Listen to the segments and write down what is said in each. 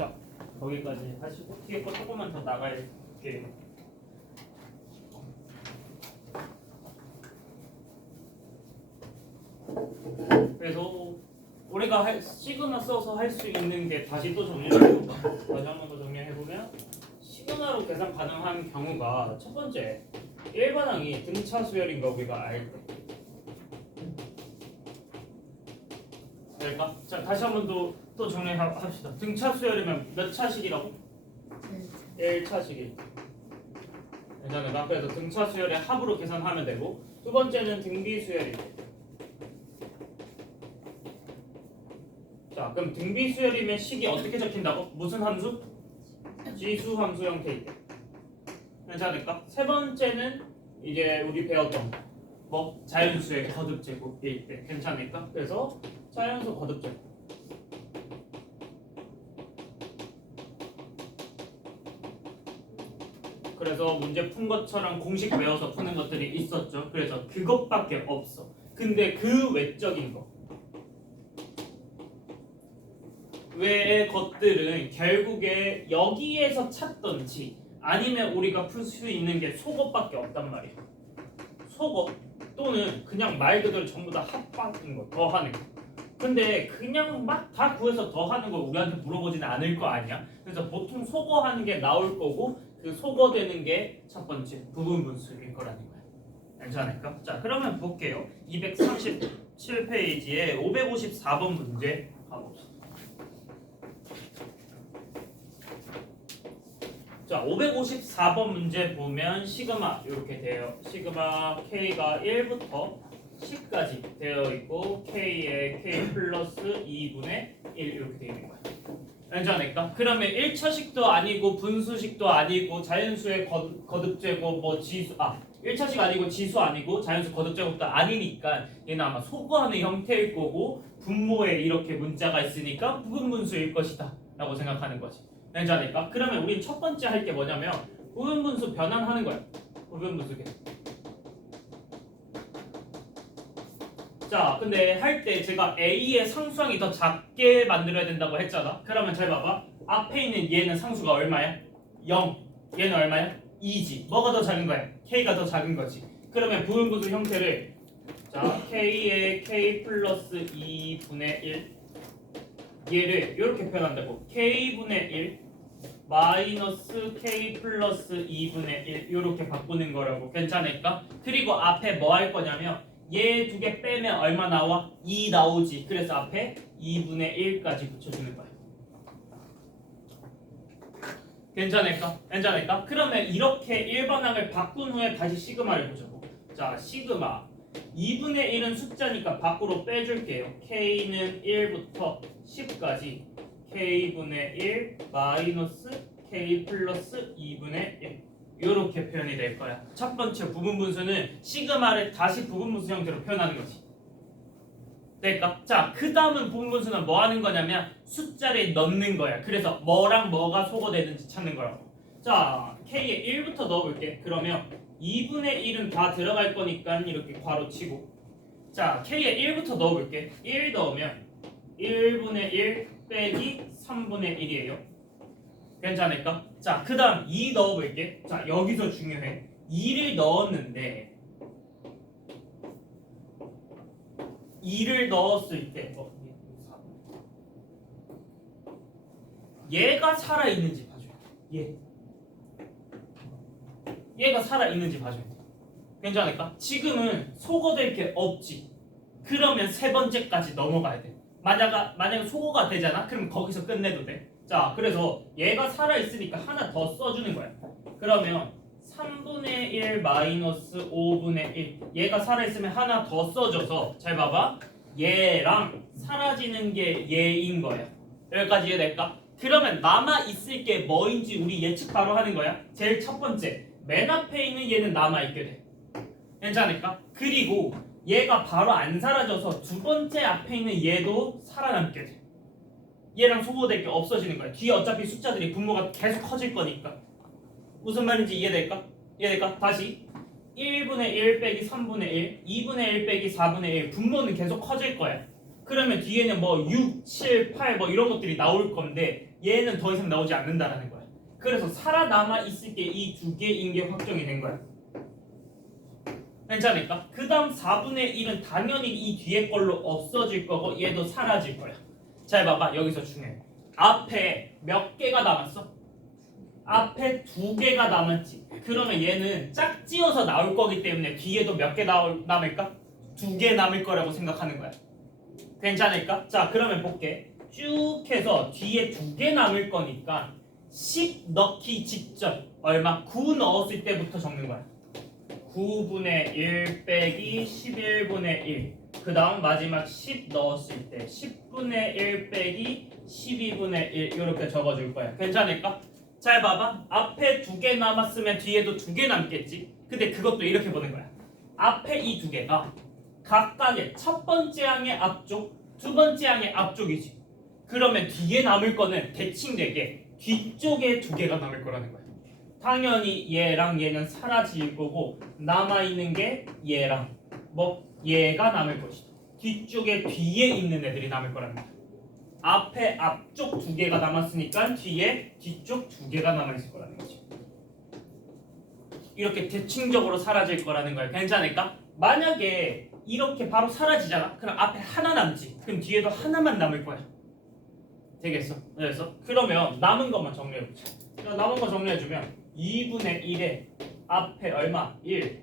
자, 거기까지 하시고 뒤에 거 조금만 더 나갈게요. 그래서 우리가 시그마 써서 할 수 있는 게 다시 또 정리를 해볼까? 다시 한 번 더 정리해보면 시그마로 계산 가능한 경우가 첫 번째 일반항이 등차 수열인 거 우리가 알 때. 될까? 자, 다시 한 번 또 정리합시다. 등차 수열이면 몇 차식이라고? 1차식이. 괜찮을까? 그래서 등차 수열의 합으로 계산하면 되고, 두 번째는 등비 수열이고. 자, 그럼 등비 수열이면 식이 어떻게 적힌다고? 무슨 함수? 지수 함수 형태일 때. 괜찮을까? 세 번째는 이제 우리 배웠던 뭐 자연수의 거듭 제곱일 때. 괜찮을까? 그래서 자연수 거듭 제곱. 그래서 문제 푼 것처럼 공식 외워서 푸는 것들이 있었죠. 그래서 그것밖에 없어. 근데 그 외적인 거 외의 것들은 결국에 여기에서 찾던지 아니면 우리가 풀 수 있는 게 속어밖에 없단 말이야. 속어 또는 그냥 말 그대로 전부 다 합하는 거, 더하는 거. 근데 그냥 막 다 구해서 더하는 거 우리한테 물어보지는 않을 거 아니야. 그래서 보통 속어하는 게 나올 거고 그 속어되는 게 첫 번째 부분 분수일 거라는 거야. 괜찮을까? 자, 그러면 볼게요. 237페이지에 554번 문제 가봅시다. 자, 554번 문제 보면 시그마 이렇게 돼요. 시그마 K가 1부터 10까지 되어 있고 K에 K 플러스 2분의 1 이렇게 되어 있는 거야. 괜찮을까? 그러면 1차식도 아니고 분수식도 아니고 자연수의 거듭제곱 뭐 지수 1차식 아니고 지수 아니고 자연수 거듭제곱도 아니니까 얘는 아마 소거하는 형태일 거고 분모에 이렇게 문자가 있으니까 부분분수일 것이다 라고 생각하는 거지. 괜찮을까? 그러면 우린 첫 번째 할 게 뭐냐면 부분분수 변환하는 거야. 부분분수 계산. 자, 근데 할 때 제가 A의 상수항이 더 작게 만들어야 된다고 했잖아. 그러면 잘 봐봐. 앞에 있는 얘는 상수가 얼마야? 0. 얘는 얼마야? 2지. 뭐가 더 작은 거야? K가 더 작은 거지. 그러면 부분분수 형태를 자, K의 K 플러스 2분의 1 얘를 이렇게 표현한다고. K분의 1 마이너스 K 플러스 2분의 1 이렇게 바꾸는 거라고. 괜찮을까? 그리고 앞에 뭐 할 거냐면 얘 두 개 빼면 얼마 나와? 2 나오지. 그래서 앞에 2분의 1까지 붙여주는 거야. 괜찮을까? 괜찮을까? 그러면 이렇게 일반항을 바꾼 후에 다시 시그마를 보자고. 자, 시그마 2분의 1은 숫자니까 밖으로 빼줄게요. K는 1부터 10까지 K분의 1 마이너스 K 플러스 2분의 1 이렇게 표현이 될 거야. 첫 번째 부분분수는 시그마를 다시 부분분수 형태로 표현하는 거지. 될까? 자, 그 다음은 부분분수는 뭐 하는 거냐면 숫자를 넣는 거야. 그래서 뭐랑 뭐가 소거되는지 찾는 거라고. 자, K에 1부터 넣어볼게. 그러면 2분의 1은 다 들어갈 거니까 이렇게 괄호 치고. 자, K에 1부터 넣어볼게. 1 넣으면 1분의 1 빼기 3분의 1이에요. 괜찮을까? 자, 그 다음 2 넣어볼게. 자, 여기서 중요해. 2를 넣었는데 2를 넣었을 때 얘가 살아있는지 봐줘야 돼. 얘가 살아있는지 봐줘야 돼. 괜찮을까? 지금은 소거될 게 없지. 그러면 세 번째까지 넘어가야 돼. 만약에 소거가 되잖아? 그럼 거기서 끝내도 돼. 자, 그래서 얘가 살아있으니까 하나 더 써주는 거야. 그러면 3분의 1 마이너스 5분의 1 얘가 살아있으면 하나 더 써줘서 잘 봐봐. 얘랑 사라지는 게 얘인 거야. 여기까지 이해될까? 그러면 남아있을 게 뭐인지 우리 예측 바로 하는 거야. 제일 첫 번째 맨 앞에 있는 얘는 남아있게 돼. 괜찮을까? 그리고 얘가 바로 안 사라져서 두 번째 앞에 있는 얘도 살아남게 돼. 얘랑 소거될 게 없어지는 거야. 뒤에 어차피 숫자들이 분모가 계속 커질 거니까. 무슨 말인지 이해될까? 이해될까? 다시 1분의 1 빼기 3분의 1 2분의 1 빼기 4분의 1 분모는 계속 커질 거야. 그러면 뒤에는 뭐 6, 7, 8 뭐 이런 것들이 나올 건데 얘는 더 이상 나오지 않는다라는 거야. 그래서 살아남아 있을 게 이 두 개인 게 확정이 된 거야. 괜찮을까? 그 다음 4분의 1은 당연히 이 뒤에 걸로 없어질 거고 얘도 사라질 거야. 잘 봐봐. 여기서 중요해. 앞에 몇 개가 남았어? 앞에 2개가 남았지. 그러면 얘는 짝지어서 나올 거기 때문에 뒤에도 몇 개 남을까? 2개 남을 거라고 생각하는 거야. 괜찮을까? 자, 그러면 볼게. 쭉 해서 뒤에 2개 남을 거니까 10 넣기 직전 얼마? 9 넣었을 때부터 적는 거야. 9분의 1 빼기 11분의 1. 그 다음 마지막 10 넣었을 때 10분의 1 빼기 12분의 1 이렇게 적어줄 거야. 괜찮을까? 잘 봐봐. 앞에 2개 남았으면 뒤에도 2개 남겠지. 근데 그것도 이렇게 보는 거야. 앞에 이 2개가 각각의 첫 번째 항의 앞쪽, 두 번째 항의 앞쪽이지. 그러면 뒤에 남을 거는 대칭되게 뒤쪽에 2개가 남을 거라는 거야. 당연히 얘랑 얘는 사라질 거고 남아있는 게 얘랑 뭐 얘가 남을 것이다. 뒤쪽에 뒤에 있는 애들이 남을 거라는 거야. 앞에 앞쪽 2개가 남았으니까 뒤에 뒤쪽 2개가 남아있을 거라는 거지. 이렇게 대칭적으로 사라질 거라는 거야. 괜찮을까? 만약에 이렇게 바로 사라지잖아? 그럼 앞에 하나 남지. 그럼 뒤에도 하나만 남을 거야. 되겠어? 그래서 그러면 남은 것만 정리해보자. 남은 거 정리해주면 2분의 1에 앞에 얼마? 1.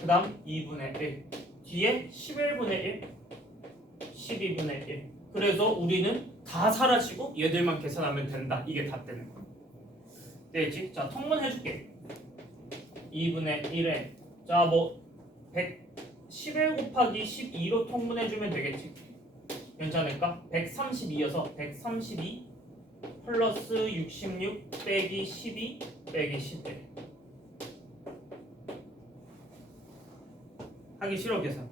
그 다음 2분의 1. 뒤에 11분의 1. 12분의 1. 그래서 우리는 다 사라지고 얘들만 계산하면 된다. 이게 다 되는 거야. 되겠지? 자, 통분 해줄게. 2분의 1에 자, 뭐 11 곱하기 12로 통분해주면 되겠지? 괜찮을까? 132여서 132 플러스 66 빼기 12 빼기 11. 하기 싫어 계산.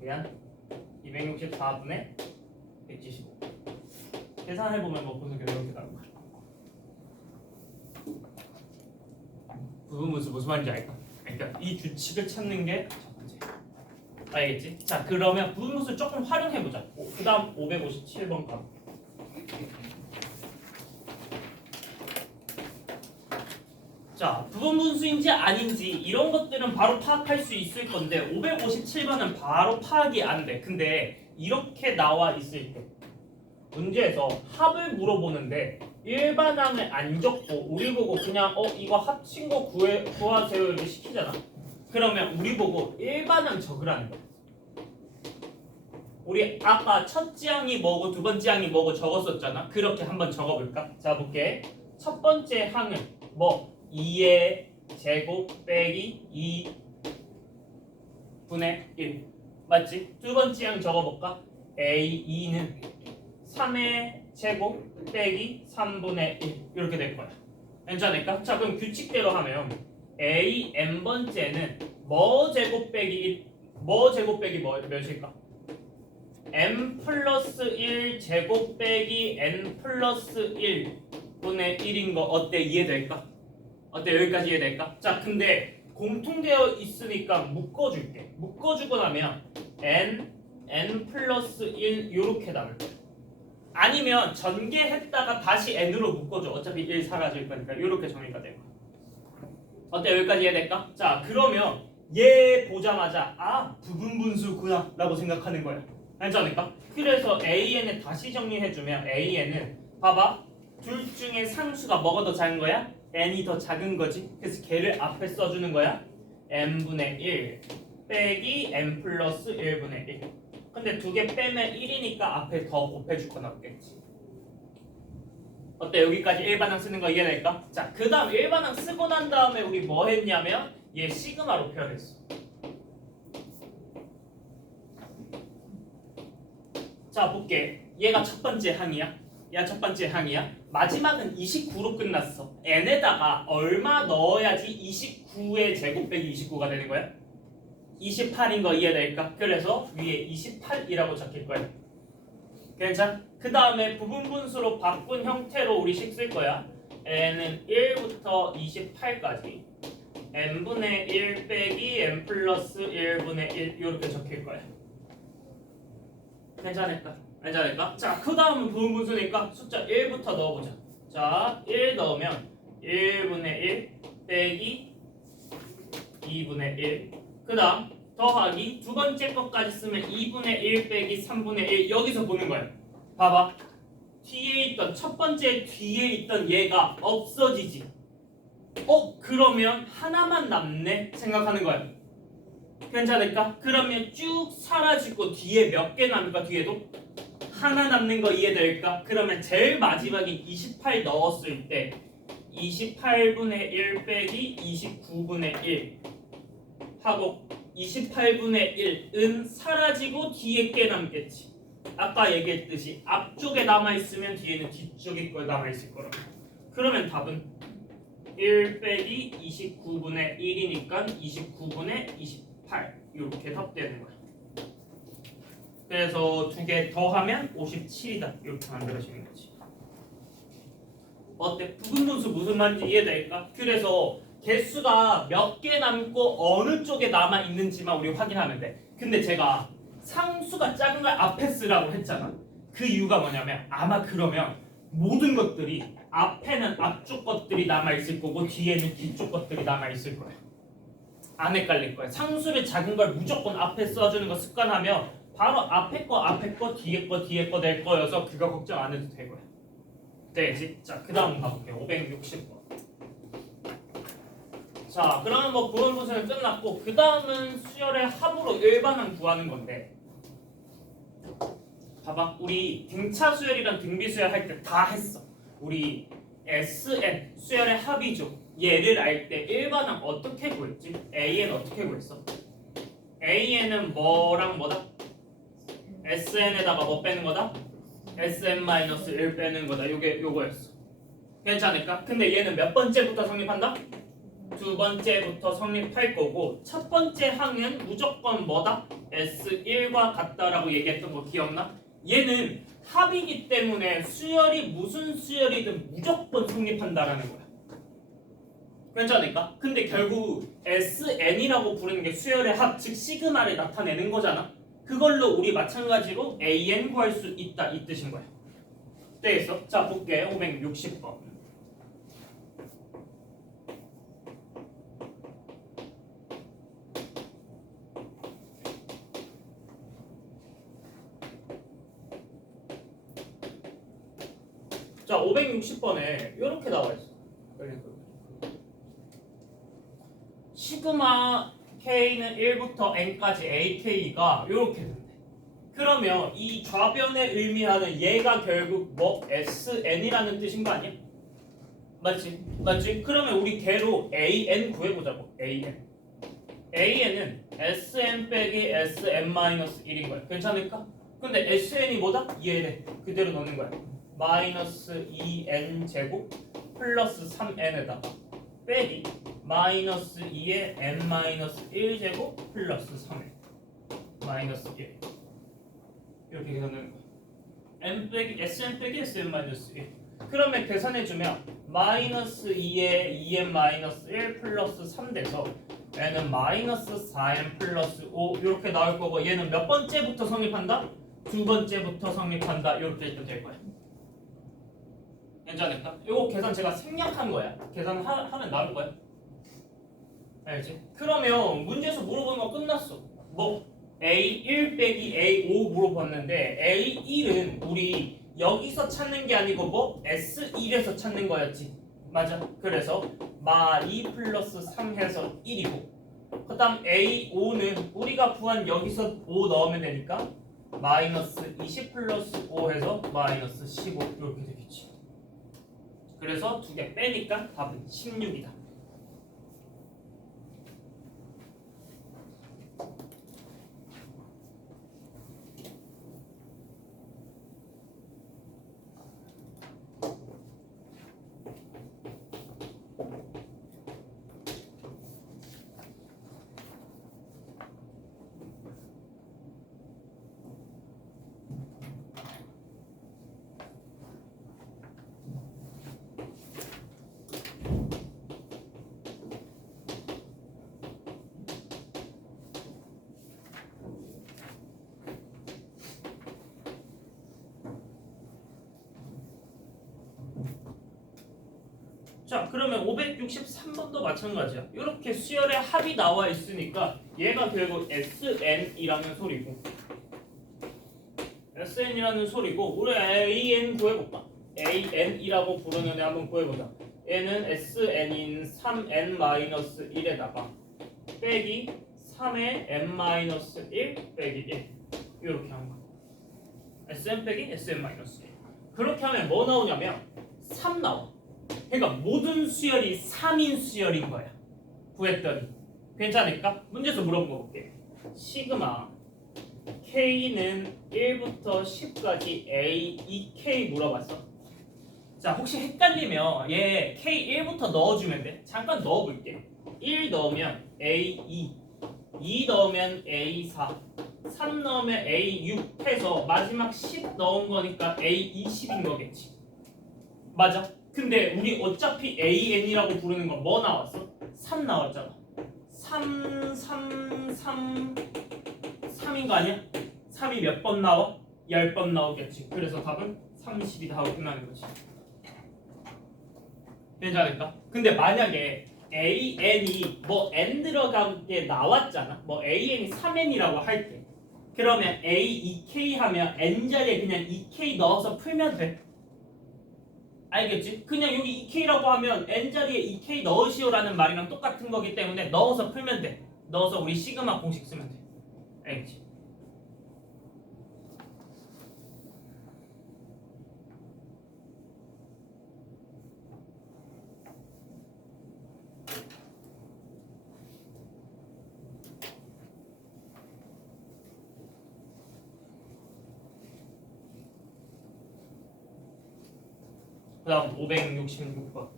미안. 264분의 175. 계산해보면 뭐 분수가 이렇게 나온 거야. 무슨 말인지 알까? 그러니까 이 규칙을 찾는 게 첫 번째. 알겠지? 자, 그러면 부분분수를 조금 활용해보자. 그 다음 557번 가. 자, 부분분수인지 아닌지 이런 것들은 바로 파악할 수 있을 건데 557번은 바로 파악이 안 돼. 근데 이렇게 나와 있을 때 문제에서 합을 물어보는데 일반항을 안 적고 우리 보고 그냥 이거 합친 거 구하세요 이렇게 시키잖아. 그러면 우리 보고 일반항 적으라는 거야. 우리 아까 첫째 항이 뭐고 두 번째 항이 뭐고 적었었잖아. 그렇게 한번 적어볼까? 자, 볼게. 첫 번째 항은 뭐 2의 제곱 빼기 2분의 1 맞지? 두 번째 항 적어볼까? A2는 3의 제곱 빼기 3분의 1 이렇게 될 거야. 괜찮을까? 자, 그럼 규칙대로 하면 A n번째는 뭐 제곱 빼기 1 뭐 제곱 빼기 몇일까? n 플러스 1 제곱 빼기 n 플러스 1분의 1인 거 어때? 이해될까? 어때? 여기까지 이해될까? 자, 근데 공통되어 있으니까 묶어줄게. 묶어주고 나면 n 플러스 1 요렇게 남을 거야. 아니면 전개했다가 다시 n으로 묶어줘. 어차피 1 사라질 거니까 요렇게 정리가 될 거야. 어때? 여기까지 이해될까? 자, 그러면 얘 보자마자 부분분수구나 라고 생각하는 거야. 알지 않을까? 그래서 AN을 다시 정리해주면 AN은 봐봐. 둘 중에 상수가 뭐가 더 작은 거야? n이 더 작은 거지. 그래서 걔를 앞에 써주는 거야. n분의 1 빼기 n 플러스 1분의 1. 근데 2개 빼면 1이니까 앞에 더 곱해줄 건 없겠지. 어때? 여기까지 일반항 쓰는 거 이해될까? 자, 그 다음 일반항 쓰고 난 다음에 우리 뭐 했냐면 얘 시그마로 표현했어. 자, 볼게. 얘가 첫 번째 항이야. 얘가 첫 번째 항이야. 마지막은 29로 끝났어. n에다가 얼마 넣어야지 29의 제곱 빼기 29가 되는 거야? 28인 거 이해될까? 그래서 위에 28이라고 적힐 거야. 괜찮아? 그 다음에 부분분수로 바꾼 형태로 우리 식 쓸 거야. n은 1부터 28까지 n분의 1 빼기 n 플러스 1분의 1 이렇게 적힐 거야. 괜찮을까? 괜찮을까? 자, 그 다음은 부분분수니까 숫자 1부터 넣어보자. 자, 1 넣으면 1분의 1 빼기 2분의 1. 그 다음 더하기 두 번째 것까지 쓰면 2분의 1 빼기 3분의 1. 여기서 보는 거야. 봐봐. 뒤에 있던 첫 번째 뒤에 있던 얘가 없어지지. 그러면 하나만 남네 생각하는 거야. 괜찮을까? 그러면 쭉 사라지고 뒤에 몇 개 남을까? 뒤에도 하나 남는 거 이해될까? 그러면 제일 마지막에 28 넣었을 때 28분의 1 빼기 29분의 1 하고 28분의 1은 사라지고 뒤에 게 남겠지. 아까 얘기했듯이 앞쪽에 남아있으면 뒤에는 뒤쪽에 거 남아있을 거라고. 그러면 답은 1 빼기 29분의 1이니까 29분의 28 이렇게 답되는 거야. 그래서 두 개 더하면 57이다 이렇게 만들어지는 거지. 어때? 부분분수 무슨 말인지 이해될까? 그래서 개수가 몇 개 남고 어느 쪽에 남아 있는지만 우리 확인하면 돼. 근데 제가 상수가 작은 걸 앞에 쓰라고 했잖아. 그 이유가 뭐냐면 아마 그러면 모든 것들이 앞에는 앞쪽 것들이 남아 있을 거고 뒤에는 뒤쪽 것들이 남아 있을 거야. 안 헷갈릴 거야. 상수를 작은 걸 무조건 앞에 써주는 거 습관하면 바로 앞에 거 뒤에 거 될 거여서 그거 걱정 안 해도 되고요. 되지? 자, 그 다음 가볼게요. 560번. 자, 그러면 뭐 부분분수는 끝났고 그 다음은 수열의 합으로 일반항 구하는 건데 봐봐. 우리 등차 수열이랑 등비 수열 할 때 다 했어. 우리 SN 수열의 합이죠. 얘를 알 때 일반항 어떻게 구했지? AN 어떻게 구했어? AN은 뭐랑 뭐다? SN에다가 뭐 빼는 거다? SN-1 빼는 거다. 요거였어. 괜찮을까? 근데 얘는 몇 번째부터 성립한다? 두 번째부터 성립할 거고 첫 번째 항은 무조건 뭐다? S1과 같다라고 얘기했던 거 기억나? 얘는 합이기 때문에 수열이 무슨 수열이든 무조건 성립한다라는 거야. 괜찮을까? 근데 결국 SN이라고 부르는 게 수열의 합, 즉 시그마를 나타내는 거잖아. 그걸로 우리 마찬가지로 AN 구할 수 있다 이 뜻인 거야. 됐어? 자 볼게. 560번. 자 560번에 이렇게 나와 있어. 시그마 K는 1부터 N까지 AK가 이렇게 된대. 그러면 이 좌변에 의미하는 얘가 결국 뭐 SN이라는 뜻인 거 아니야? 맞지? 맞지? 그러면 우리 걔로 AN 구해보자고. AN은 SN 빼기 SN-1인 거야. 괜찮을까? 근데 SN이 뭐다? 얘네 그대로 넣는 거야. 마이너스 2n 제곱 플러스 3n에다가 빼기 마이너스 2의 n-1 제곱 플러스 3n 마이너스 1 이렇게 계산하는 거야. n 빼기 sn 빼기 sn-1 그러면 계산해주면 마이너스 2의 2n-1 플러스 3 돼서 n은 마이너스 4n 플러스 5 이렇게 나올 거고 얘는 몇 번째부터 성립한다? 두 번째부터 성립한다 이렇게 해도 될 거야. 괜찮을까? 이거 계산 제가 생략한 거야. 계산하면 나올 거야. 알지? 그러면 문제에서 물어보는 거 끝났어. 뭐 A1 빼기 A5 물어봤는데 A1은 우리 여기서 찾는 게 아니고 뭐 S1에서 찾는 거였지. 맞아. 그래서 마2 플러스 3 해서 1이고 그 다음 A5는 우리가 구한 여기서 5 넣으면 되니까 마이너스 20 플러스 5 해서 마이너스 15 이렇게 되겠지. 그래서 두 개 빼니까 답은 16이다. 자, 그러면 563번도 마찬가지야. 이렇게 수열의 합이 나와 있으니까 얘가 결국 SN이라는 소리고 SN이라는 소리고 우리 AN 구해볼까? AN이라고 부르는 애 한번 구해보자. 얘는 SN인 3N-1에다가 빼기 3의 N-1 빼기 1 이렇게 하는 거야. SN 빼기 SN-1 그렇게 하면 뭐 나오냐면 3 나와. 그러니까 모든 수열이 3인 수열인 거야. 구했더니 괜찮을까? 문제에서 물어본 거 볼게. 시그마 K는 1부터 10까지 A, 2K 물어봤어. 자, 혹시 헷갈리면 얘 K1부터 넣어주면 돼. 잠깐 넣어볼게. 1 넣으면 A2, 2 넣으면 A4, 3 넣으면 A6 해서 마지막 10 넣은 거니까 A20인 거겠지. 맞아. 근데 우리 어차피 AN이라고 부르는 건 뭐 나왔어? 3 나왔잖아. 3인 거 아니야? 3이 몇 번 나와? 10번 나오겠지. 그래서 답은 30이다 하고 끝나는 거지. 괜찮을까? 근데 만약에 AN이 뭐 N 들어간 게 나왔잖아. 뭐 AN이 3N이라고 할게. 그러면 A, 2K 하면 N 자리에 그냥 2K 넣어서 풀면 돼. 알겠지? 그냥 여기 2K라고 하면 N 자리에 2K 넣으시오라는 말이랑 똑같은 거기 때문에 넣어서 풀면 돼. 넣어서 우리 시그마 공식 쓰면 돼. 알겠지? 그 다음 566번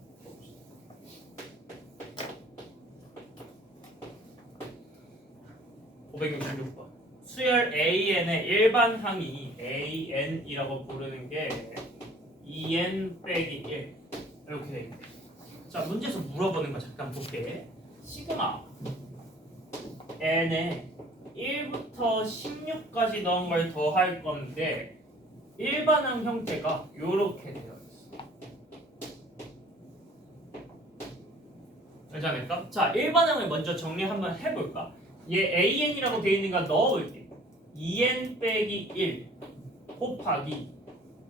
566번 수열 AN의 일반항이 AN이라고 부르는 게 2N 빼기 1 이렇게 돼 있네. 자, 문제에서 물어보는 거 잠깐 볼게. 시그마 N에 1부터 16까지 넣은 걸 더할 건데 일반항 형태가 이렇게 되어 있어. 괜찮을까? 자, 일반항을 먼저 정리 한번 해볼까? 얘 AN이라고 되어 있는 거 넣어볼게. 2N 빼기 1 곱하기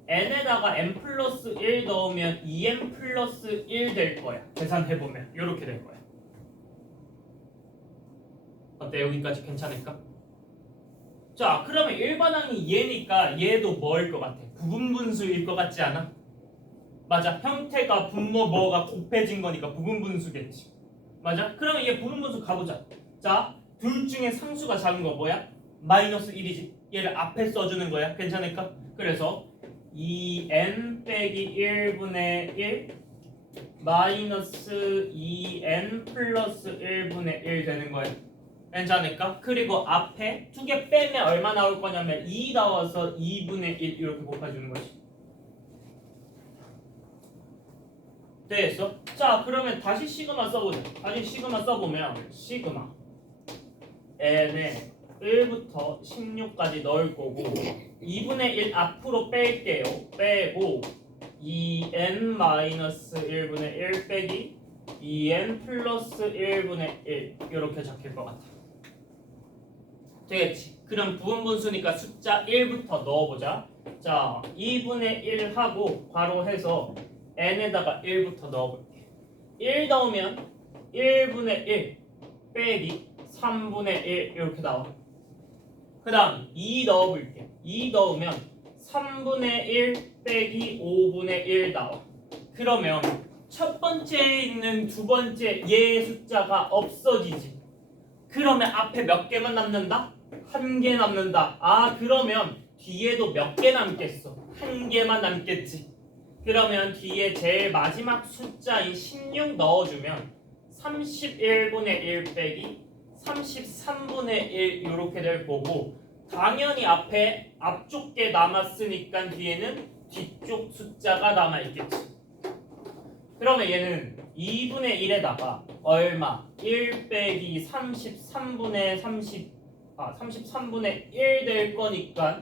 N에다가 N 플러스 1 넣으면 2N 플러스 1 될 거야. 계산해보면 이렇게 될 거야. 어때? 여기까지 괜찮을까? 자, 그러면 일반항이 얘니까 얘도 뭐일 것 같아? 부분분수일 것 같지 않아? 맞아. 형태가 분모 뭐가 곱해진 거니까 부분분수겠지. 맞아? 그러면 얘 부분분수 가보자. 자, 둘 중에 상수가 작은 거 뭐야? 마이너스 1이지. 얘를 앞에 써주는 거야. 괜찮을까? 그래서 2n 빼기 1분의 1 마이너스 2n 플러스 1분의 1 되는 거야. 괜찮을까? 그리고 앞에 두 개 빼면 얼마 나올 거냐면 2 나와서 2분의 1 이렇게 곱해주는 거지. 됐어? 자, 그러면 다시 시그마 써보자. 다시 시그마 써보면 시그마 n에 1부터 16까지 넣을 거고 2분의 1 앞으로 뺄게요. 빼고 2n-1분의 1 빼기 2n 플러스 1분의 1 이렇게 적힐 것 같아. 되겠지? 그럼 부분분수니까 숫자 1부터 넣어보자. 자, 2분의 1 하고 괄호해서 n에다가 1부터 넣어볼게. 1 넣으면 1분의 1 빼기 3분의 1 이렇게 나와. 그 다음 2 넣어볼게. 2 넣으면 3분의 1 빼기 5분의 1 나와. 그러면 첫 번째에 있는 두 번째 얘 숫자가 없어지지. 그러면 앞에 몇 개만 남는다? 한 개 남는다. 아, 그러면 뒤에도 몇 개 남겠어? 한 개만 남겠지. 그러면 뒤에 제일 마지막 숫자인 16 넣어주면 31분의 1 빼기 33분의 1 이렇게 될 거고 당연히 앞에 앞쪽 게 남았으니까 뒤에는 뒤쪽 숫자가 남아있겠지. 그러면 얘는 2분의 1에다가 얼마? 1 빼기 33분의 33분의 1 될 거니까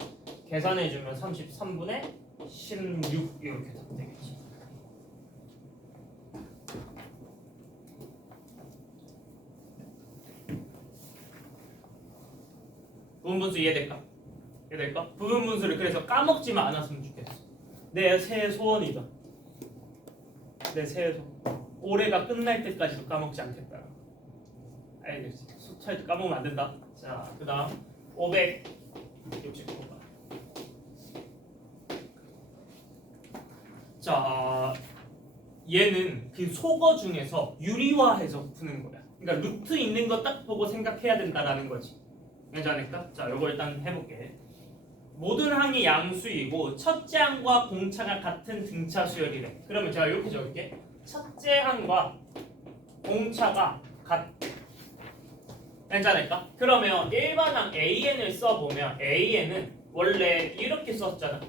계산해주면 33분의 16 이렇게 되겠지. 부분분수 이해될까? 이해될까? 부분분수를 그래서 까먹지만 않았으면 좋겠어. 내 새해 소원이다. 내 새해 소원. 올해가 끝날 때까지도 까먹지 않겠다. 알겠지? 수차에도 까먹으면 안 된다. 자, 그 다음 569번. 자, 얘는 그 속어 중에서 유리화해서 푸는 거야. 그러니까 루트 있는 거 딱 보고 생각해야 된다라는 거지. 괜찮을까? 자, 요거 일단 해볼게. 모든 항이 양수이고 첫째 항과 공차가 같은 등차 수열이래. 그러면 제가 이렇게 적을게. 첫째 항과 공차가 괜찮을까? 그러면 일반항 AN을 써보면 AN은 원래 이렇게 썼잖아.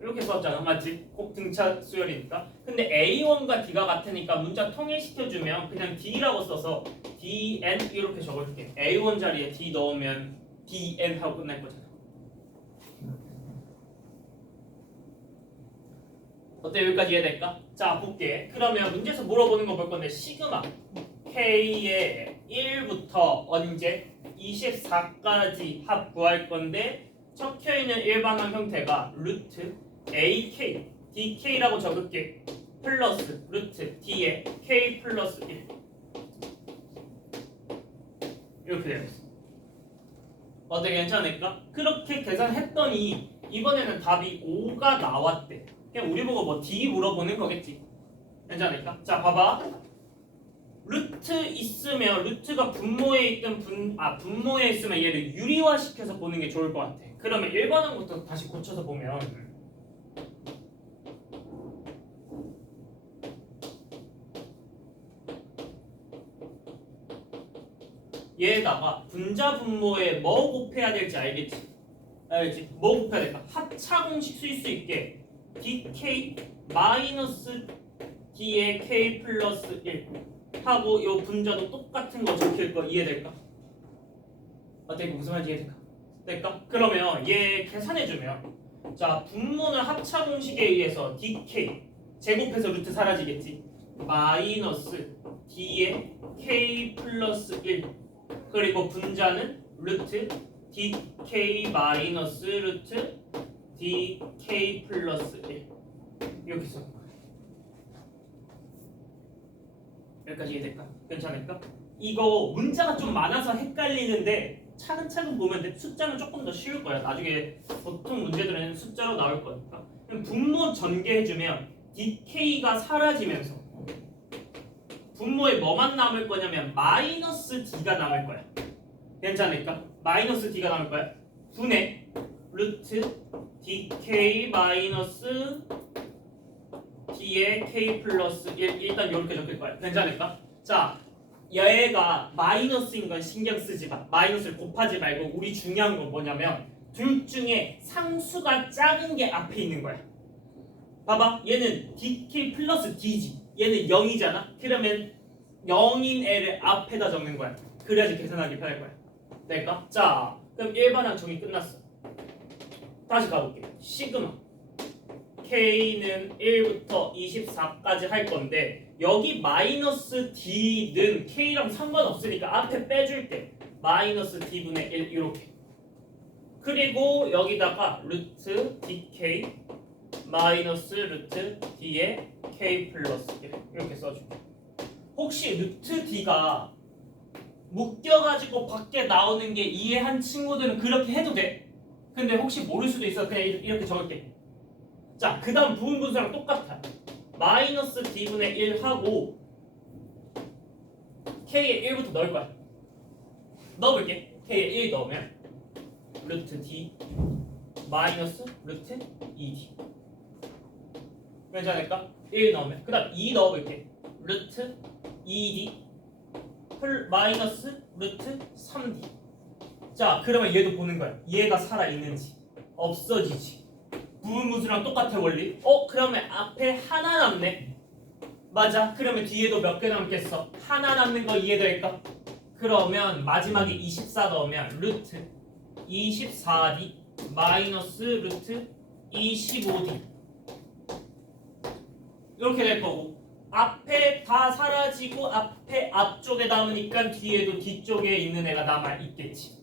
이렇게 썼잖아. 맞지? 꼭 등차 수열이니까. 근데 A1과 D가 같으니까 문자 통일시켜주면 그냥 D라고 써서 DN 이렇게 적어줄게. A1 자리에 D 넣으면 DN 하고 끝날 거잖아. 어때? 여기까지 이해될까? 자, 볼게. 그러면 문제에서 물어보는 거 볼 건데 시그마 K의 1부터 언제? 24까지 합 구할 건데 적혀있는 일반항 형태가 루트 AK, DK라고 적을게. 플러스 루트 D에 K 플러스 1 이렇게 되어 있어. 어때? 괜찮을까? 그렇게 계산했더니 이번에는 답이 5가 나왔대. 그냥 우리 보고 뭐 D 물어보는 거겠지. 괜찮을까? 자, 봐봐. 루트 있으면 루트가 분모에 있든 분모에 있으면 얘를 유리화 시켜서 보는 게 좋을 것 같아. 그러면 1번항부터 다시 고쳐서 보면 얘에다가 분자 분모에 뭐 곱해야 될지 알겠지? 알겠지? 뭐 곱해야 될까? 합차 공식 쓸 수 있게 dk 마이너스 d의 k 플러스 1 하고 요 분자도 똑같은 거 적힐 거 이해될까? 어때? 이거 무슨 말인지 이해될까? 될까? 그러면 얘 계산해주면 자, 분모는 합차 공식에 의해서 dk 제곱해서 루트 사라지겠지? 마이너스 d의 k 플러스 1 그리고 분자는 루트 dk 마이너스 루트 dk 플러스 1 이렇게 써. 여기까지 이해될까? 괜찮을까? 이거 문자가 좀 많아서 헷갈리는데 차근차근 보면 돼. 숫자는 조금 더 쉬울 거야. 나중에 보통 문제들은 숫자로 나올 거니까. 그럼 분모 전개해주면 dk가 사라지면서 분모에 뭐만 남을 거냐면 마이너스 d가 남을 거야. 괜찮을까? 마이너스 d가 남을 거야. 분의 루트 dk 마이너스 d의 k 플러스 1 일단 이렇게 적힐 거야. 괜찮을까? 자, 얘가 마이너스인 건 신경 쓰지 마. 마이너스를 곱하지 말고 우리 중요한 건 뭐냐면 둘 중에 상수가 작은 게 앞에 있는 거야. 봐봐, 얘는 dk 플러스 d지. 얘는 0이잖아. 그러면 0인 애를 앞에다 적는 거야. 그래야지 계산하기 편할 거야. 될까? 자, 그럼 1반항 정의 끝났어. 다시 가볼게. 시그마 K는 1부터 24까지 할 건데 여기 마이너스 D는 K랑 상관없으니까 앞에 빼줄게. 마이너스 D분의 1 이렇게. 그리고 여기다가 루트 DK 마이너스 루트 D의 K 플러스 1 이렇게 써줄게. 혹시 루트 D가 묶여가지고 밖에 나오는 게 이해한 친구들은 그렇게 해도 돼. 근데 혹시 모를 수도 있어. 그냥 이렇게 적을게. 자, 그 다음 부분 분수랑 똑같아. 마이너스 D분의 1 하고 K에 1부터 넣을 거야. 넣어볼게. K에 1 넣으면 루트 D 마이너스 루트 2D 괜찮을까? 1 넣으면 그 다음 2 넣어볼게. 루트 2D 마이너스 루트 3D. 자, 그러면 얘도 보는 거야. 얘가 살아있는지 없어지지. 부분분수랑 똑같아 원리. 그러면 앞에 하나 남네. 맞아. 그러면 뒤에도 몇 개 남겠어? 하나 남는 거 이해될까? 그러면 마지막에 24 넣으면 루트 24D 마이너스 루트 25D 이렇게 될 거고 앞에 다 사라지고 앞에 앞쪽에 남으니까 뒤에도 뒤쪽에 있는 애가 남아 있겠지.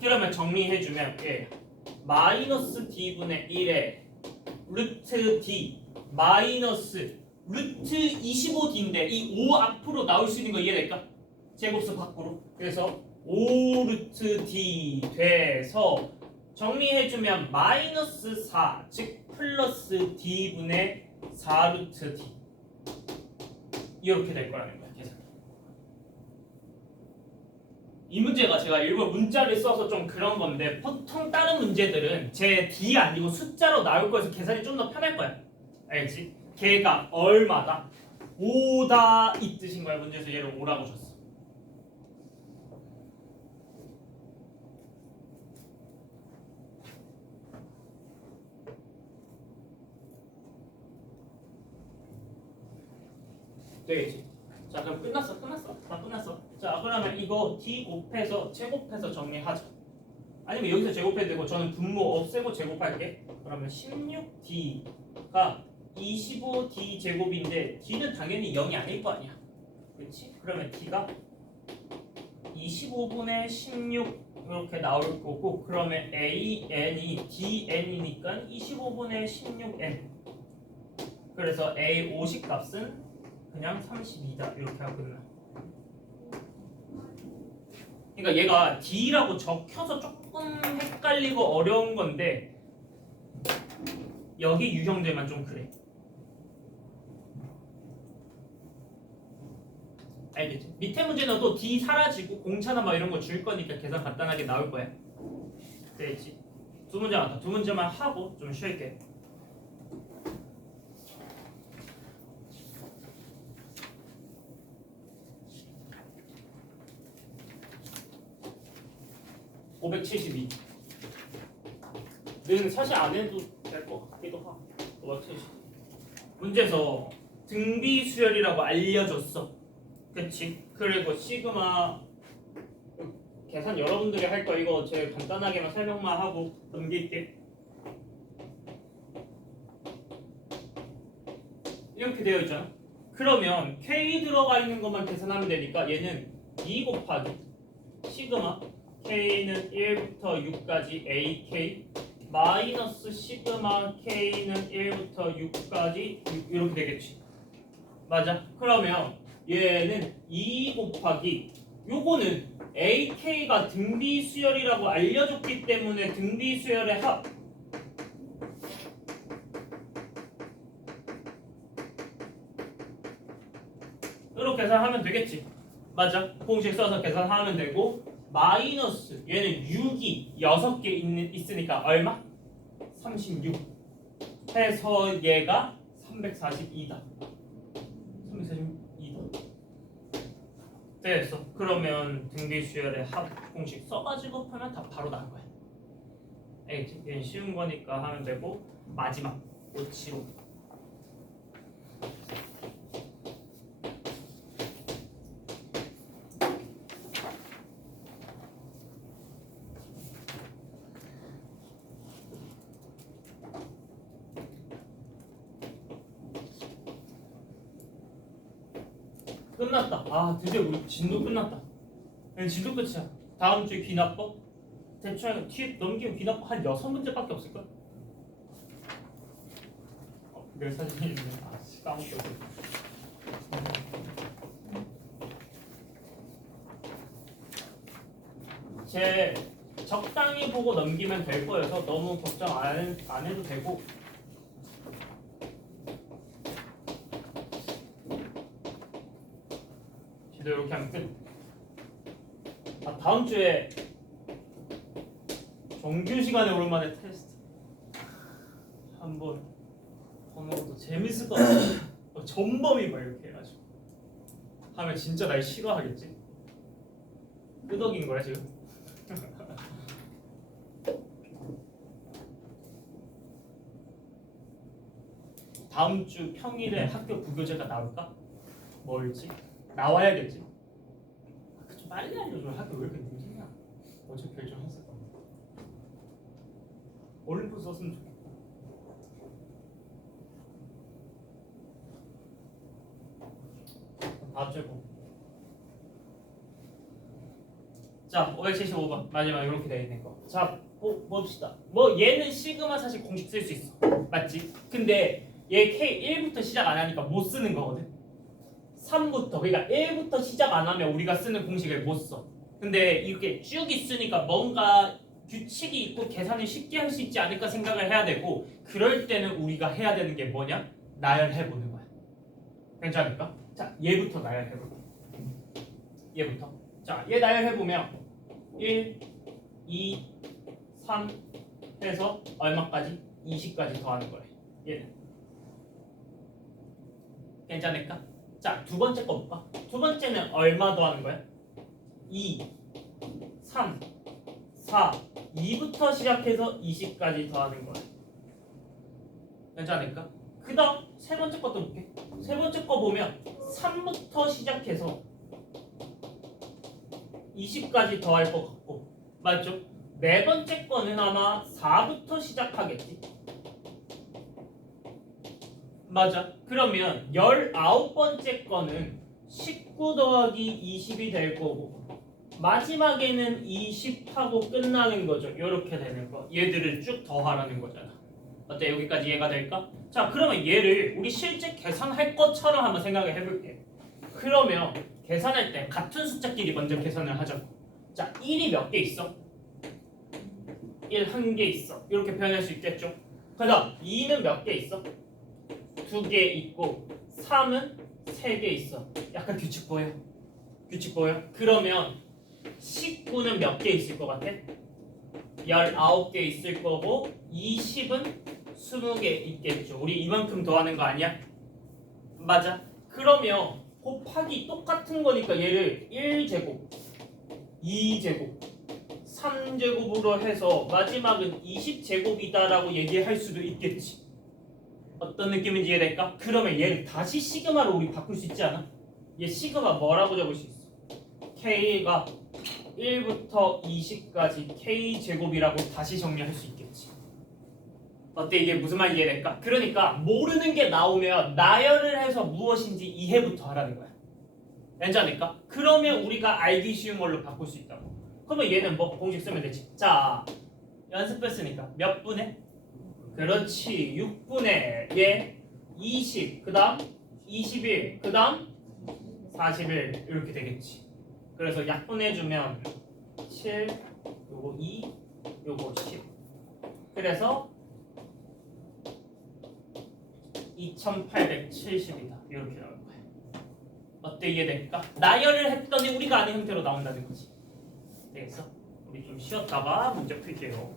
그러면 정리해주면 마이너스 d분의 1에 루트 d 마이너스 루트 25d인데 이 5 앞으로 나올 수 있는 거 이해될까? 제곱수 밖으로. 그래서 5 루트 d 돼서 정리해주면 마이너스 4, 즉 플러스 d분의 4 루트 d 이렇게 될 거라는 거야. 계산. 이 문제가 제가 일부러 문자를 써서 좀 그런 건데 보통 다른 문제들은 제 d 아니고 숫자로 나올 거여서 계산이 좀 더 편할 거야. 알지? 걔가 얼마다? 5다 이 뜻인 거야. 문제에서 얘를 5라고 줬어. 되겠지? 자 그럼 끝났어. 다 끝났어. 자 그러면 이거 d 곱해서 제곱해서 정리하자. 아니면 여기서 제곱해도 되고 저는 분모 없애고 제곱할게. 그러면 16d가 25d 제곱인데 d는 당연히 0이 아닐 거 아니야. 그렇지? 그러면 d가 25분의 16 이렇게 나올 거고 그러면 an이 dn이니까 25분의 16n 그래서 a 50 값은 그냥 32다 이렇게 하고 끝나. 그러니까 얘가 D라고 적혀서 조금 헷갈리고 어려운 건데 여기 유형들만 좀 그래. 알겠지? 밑에 문제는 또 D 사라지고 공차나 막 이런 거 줄 거니까 계산 간단하게 나올 거야. 됐지? 두 문제 많다. 두 문제만 하고 좀 쉴게. (572) 는 사실 안 해도 될 것 같기도 하고 572 문제에서 등비 수열이라고 알려줬어. 그치? 그리고 시그마 계산 여러분들이 할 거 이거 제가 간단하게만 설명만 하고 넘길게. 이렇게 되어 있잖아. 그러면 K 들어가 있는 것만 계산하면 되니까 얘는 2 곱하기 시그마 K는 1부터 6까지 AK 마이너스 시그마 K는 1부터 6까지 6 이렇게 되겠지. 맞아? 그러면 얘는 2 곱하기 요거는 AK가 등비 수열이라고 알려줬기 때문에 등비 수열의 합 이렇게 계산하면 되겠지. 맞아? 공식 써서 계산하면 되고 마이너스 얘는 6이 6개 있으니까 얼마? 36 해서 얘가 342다. 342다. 됐어. 그러면 등비수열의 합 공식 써가지고 하면 다 바로 나올 거야. 알겠지? 얘는 쉬운 거니까 하면 되고 마지막 575 끝났다. 아 드디어 우리 진도 끝났다. 진도 끝이야. 다음 주에 귀납법 대충 뒤에 넘기면 귀납법 한 6문제밖에 없을걸? 내 사진이 있네. 아씨 까먹었어. 제 적당히 보고 넘기면 될 거여서 너무 걱정 안 해도 되고 이렇게 하면 끝. 다음 주에 정규 시간에 오랜만에 테스트 한번 하는 것도 재밌을 것 같아. 전범이 막 이렇게 해가지고 하면 진짜 날 싫어하겠지. 끄덕인 거야 지금. 다음 주 평일에 학교 부교재가 나올까? 뭘지? 나와야겠지. 좀 빨리 알려줘. 학교 왜 이렇게 늦냐? 어제 결정했을 거야. 올림프 썼으면 좋겠다. 4제곱. 자, 575번 마지막 이렇게 되어 있는 거. 자, 봅시다. 뭐 얘는 시그마 사실 공식 쓸 수 있어. 맞지? 근데 얘 K1부터 시작 안 하니까 못 쓰는 거거든. 3부터 그러니까 1부터 시작 안 하면 우리가 쓰는 공식을 못 써. 근데 이렇게 쭉 있으니까 뭔가 규칙이 있고 계산을 쉽게 할 수 있지 않을까 생각을 해야 되고, 그럴 때는 우리가 해야 되는 게 뭐냐? 나열해보는 거야. 괜찮을까? 자, 얘부터 나열해볼게. 얘부터. 자, 얘 나열해보면 1, 2, 3 해서 얼마까지? 20까지 더하는 거래. 얘는. 괜찮을까? 자, 두 번째 거 볼까? 두 번째는 얼마 더하는 거야? 2, 3, 4, 2부터 시작해서 20까지 더하는 거야. 괜찮을까? 그 다음 세 번째 것도 볼게. 세 번째 거 보면 3부터 시작해서 20까지 더할 것 같고, 맞죠? 네 번째 거는 아마 4부터 시작하겠지. 맞아. 그러면 19번째 거는 19 더하기 20이 될 거고, 마지막에는 20하고 끝나는 거죠. 이렇게 되는 거. 얘들을 쭉 더하라는 거잖아. 어때? 여기까지 이해가 될까? 자, 그러면 얘를 우리 실제 계산할 것처럼 한번 생각을 해볼게. 그러면 계산할 때 같은 숫자끼리 먼저 계산을 하자고. 자, 1이 몇 개 있어? 1 한 개 있어. 이렇게 표현할 수 있겠죠? 그 다음 2는 몇 개 있어? 2개 있고, 3은 3개 있어. 약간 규칙 보여? 규칙 보여? 그러면 19는 몇 개 있을 것 같아? 19개 있을 거고, 20은 20개 있겠죠. 우리 이만큼 더하는 거 아니야? 맞아. 그러면 곱하기 똑같은 거니까 얘를 1제곱, 2제곱, 3제곱으로 해서 마지막은 20제곱이다라고 얘기할 수도 있겠지. 어떤 느낌인지 이해될까? 그러면 얘를 다시 시그마로 우리 바꿀 수 있지 않아? 얘 시그마 뭐라고 적을 수 있어? K가 1부터 20까지 K제곱이라고 다시 정리할 수 있겠지. 어때? 이게 무슨 말인지 이해될까? 그러니까 모르는 게 나오면 나열을 해서 무엇인지 이해부터 하라는 거야. 괜찮을까? 그러면 우리가 알기 쉬운 걸로 바꿀 수 있다고. 그러면 얘는 뭐 공식 쓰면 되지. 자, 연습했으니까 몇 분의? 그렇지. 6분의 얘 20, 그 다음 21, 그 다음 41 이렇게 되겠지. 그래서 약분해주면 7, 요거 2, 요거 10. 그래서 2870이다. 이렇게 나올 거야. 어때? 이해될까? 나열을 했더니 우리가 아는 형태로 나온다는 거지. 되겠어? 우리 좀 쉬었다가 문제 풀게요.